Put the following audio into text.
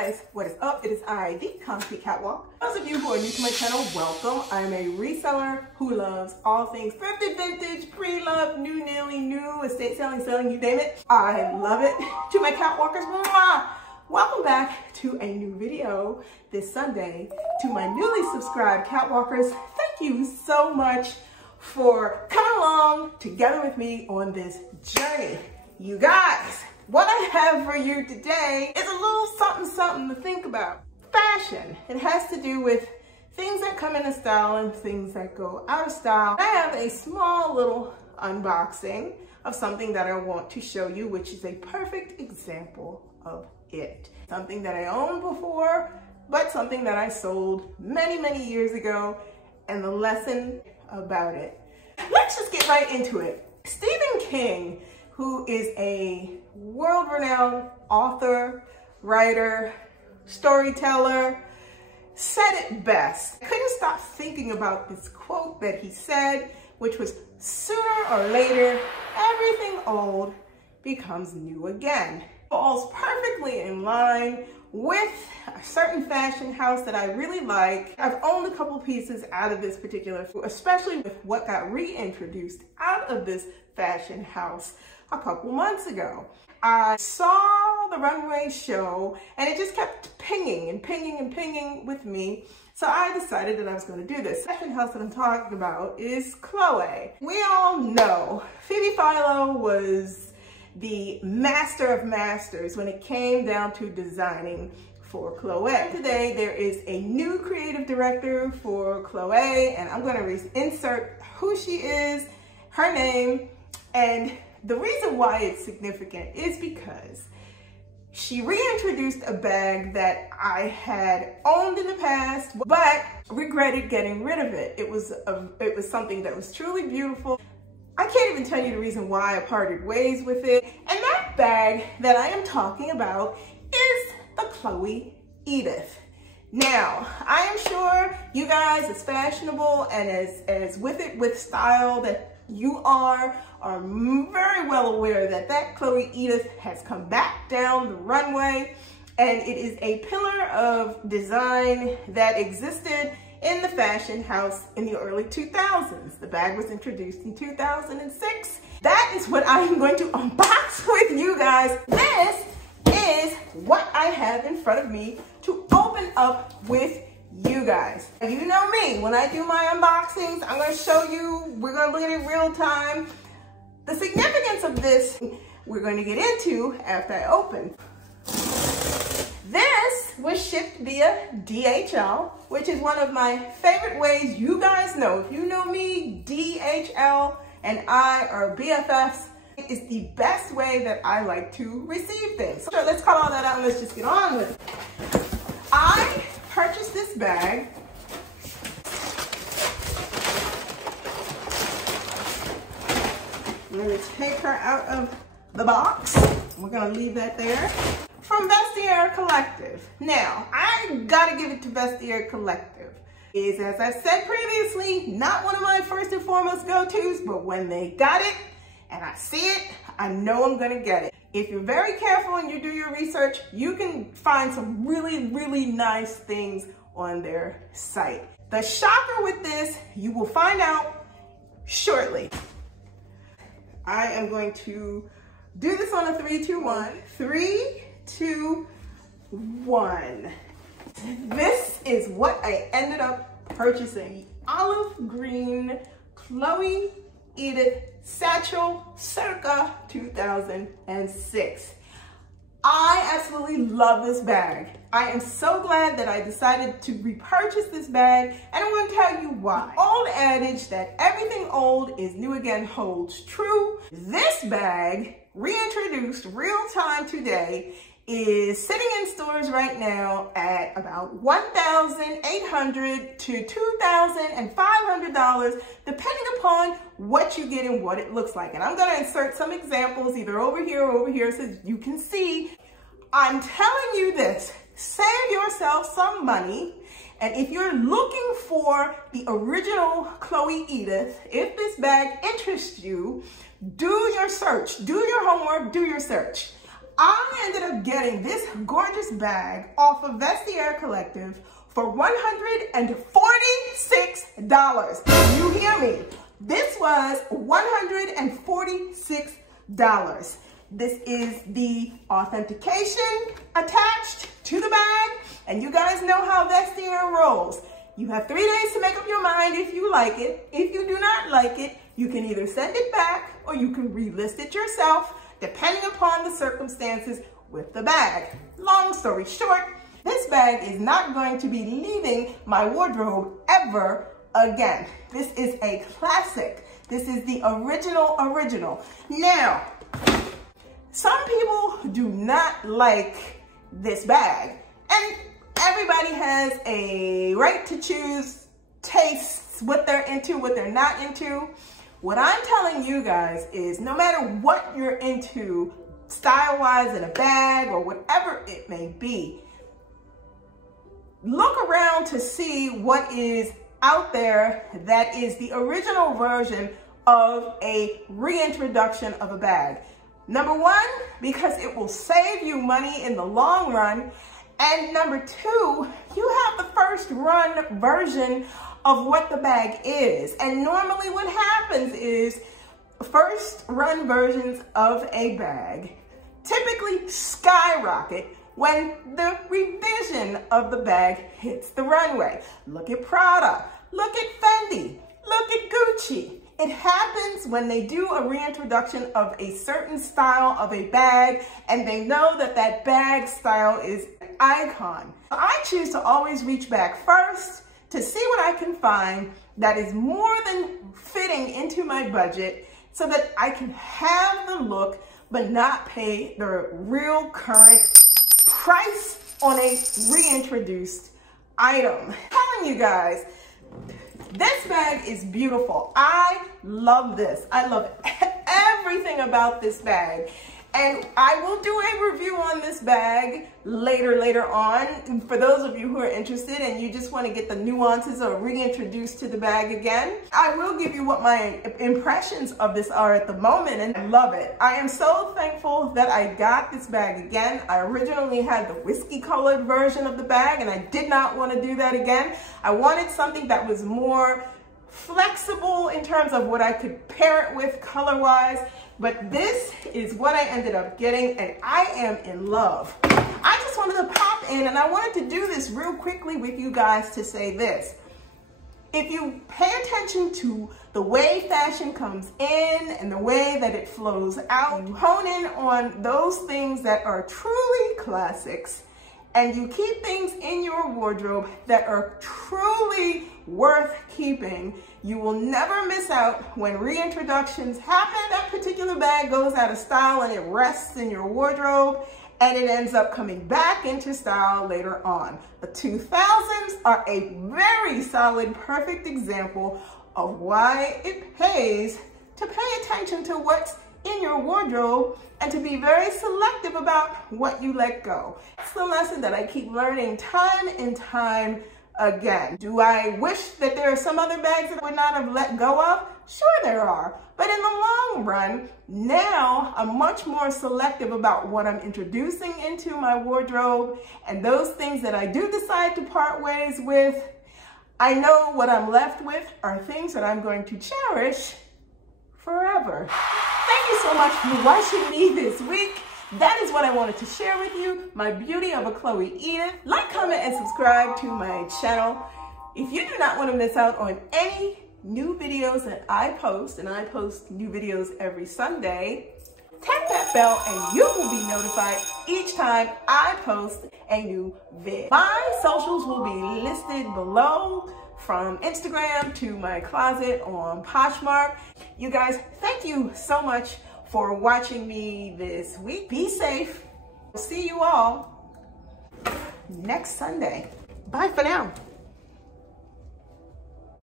guys, what is up? It is I, the Concrete Catwalk. Those of you who are new to my channel, welcome. I'm a reseller who loves all things thrifted, vintage, pre-loved, new, nearly new, estate selling, you name it. I love it. To my catwalkers, mwah! Welcome back to a new video this Sunday. To my newly subscribed catwalkers, thank you so much for coming along together with me on this journey. You guys, what I have for you today is a little something to think about. Fashion. It has to do with things that come into style and things that go out of style. I have a small little unboxing of something that I want to show you, which is a perfect example of it. Something that I owned before, but something that I sold many years ago, and the lesson about it. Let's just get right into it. Stephen King, who is a world-renowned author, writer, storyteller, said it best. I couldn't stop thinking about this quote that he said, which was, "Sooner or later, everything old becomes new again." Falls perfectly in line with a certain fashion house that I really like. I've owned a couple pieces out of this particular, especially with what got reintroduced out of this fashion house a couple months ago. I saw the runway show and it just kept pinging with me. So I decided that I was going to do this. The fashion house that I'm talking about is Chloe. We all know Phoebe Philo was the master of masters when it came down to designing for Chloe. Today there is a new creative director for Chloe, and I'm going to insert who she is, her name, and the reason why it's significant is because she reintroduced a bag that I had owned in the past, but regretted getting rid of it. It was something that was truly beautiful. I can't even tell you the reason why I parted ways with it. And that bag that I am talking about is the Chloe Edith. Now, I am sure you guys, as fashionable and as with style that you are very well aware that that Chloe Edith has come back down the runway, and it is a pillar of design that existed in the fashion house in the early 2000s. The bag was introduced in 2006. That is what I am going to unbox with you guys. This is what I have in front of me to open up with you guys. You know me, when I do my unboxings, I'm going to show you, we're going to look at it real time. The significance of this, we're going to get into after I open. This was shipped via DHL, which is one of my favorite ways. You guys know, if you know me, DHL and I are BFFs. It is the best way that I like to receive things. So let's cut all that out and let's just get on with it. I purchased this bag. I'm going to take her out of the box. We're going to leave that there. From Vestiaire Collective. Now, I gotta give it to Vestiaire Collective. Is, as I said previously, not one of my first and foremost go-tos, but when they got it and I see it, I know I'm gonna get it. If you're very careful and you do your research, you can find some really nice things on their site. The shocker with this, you will find out shortly. I am going to do this on a 3, 2, 1. 3, 2, 1. This is what I ended up purchasing. Olive green Chloe Edith satchel circa 2006. I absolutely love this bag. I am so glad that I decided to repurchase this bag, and I'm going to tell you why. The old adage that everything old is new again holds true. This bag, reintroduced real time today, is sitting in stores right now at about $1,800 to $2,500, depending upon what you get and what it looks like. And I'm going to insert some examples either over here or over here so you can see. I'm telling you this, save yourself some money. And if you're looking for the original Chloe Edith, if this bag interests you, do your search, do your homework, do your search. I ended up getting this gorgeous bag off of Vestiaire Collective for $146. You hear me? This was $146. This is the authentication attached to the bag, and you guys know how Vestiaire rolls. You have 3 days to make up your mind if you like it. If you do not like it, you can either send it back or you can relist it yourself, depending upon the circumstances with the bag. Long story short, this bag is not going to be leaving my wardrobe ever again. This is a classic. This is the original. Now, some people do not like this bag, and everybody has a right to choose tastes, what they're into, what they're not into. What I'm telling you guys is no matter what you're into, style-wise in a bag or whatever it may be, look around to see what is out there that is the original version of a reintroduction of a bag. Number one, because it will save you money in the long run. And number two, you have the first run version of what the bag is. And normally what happens is first run versions of a bag typically skyrocket when the revision of the bag hits the runway. Look at Prada, look at Fendi, look at Gucci. It happens when they do a reintroduction of a certain style of a bag and they know that that bag style is an icon. I choose to always reach back first to see what I can find that is more than fitting into my budget so that I can have the look but not pay the real current price on a reintroduced item. I'm telling you guys, this bag is beautiful. I love this. I love everything about this bag. And I will do a review on this bag later on. For those of you who are interested and you just want to get the nuances or reintroduced to the bag again, I will give you what my impressions of this are at the moment, and I love it. I am so thankful that I got this bag again. I originally had the whiskey colored version of the bag and I did not want to do that again. I wanted something that was more flexible in terms of what I could pair it with color-wise. But this is what I ended up getting, and I am in love. I just wanted to pop in, and I wanted to do this real quickly with you guys to say this. If you pay attention to the way fashion comes in and the way that it flows out, you hone in on those things that are truly classics, and you keep things in your wardrobe that are truly worth keeping, you will never miss out when reintroductions happen. That particular bag goes out of style and it rests in your wardrobe and it ends up coming back into style later on. The 2000s are a very solid, perfect example of why it pays to pay attention to what's in your wardrobe and to be very selective about what you let go. It's the lesson that I keep learning time and time again. Do I wish that there are some other bags that I would not have let go of? Sure there are. But in the long run, now I'm much more selective about what I'm introducing into my wardrobe, and those things that I do decide to part ways with, I know what I'm left with are things that I'm going to cherish forever. Thank you so much for watching me this week. That is what I wanted to share with you, my beauty of a Chloe Edith. Like, comment, and subscribe to my channel. If you do not want to miss out on any new videos that I post, and I post new videos every Sunday, tap that bell and you will be notified each time I post a new vid. My socials will be listed below, from Instagram to my closet on Poshmark. You guys, thank you so much for watching me this week. Be safe. See you all next Sunday. Bye for now.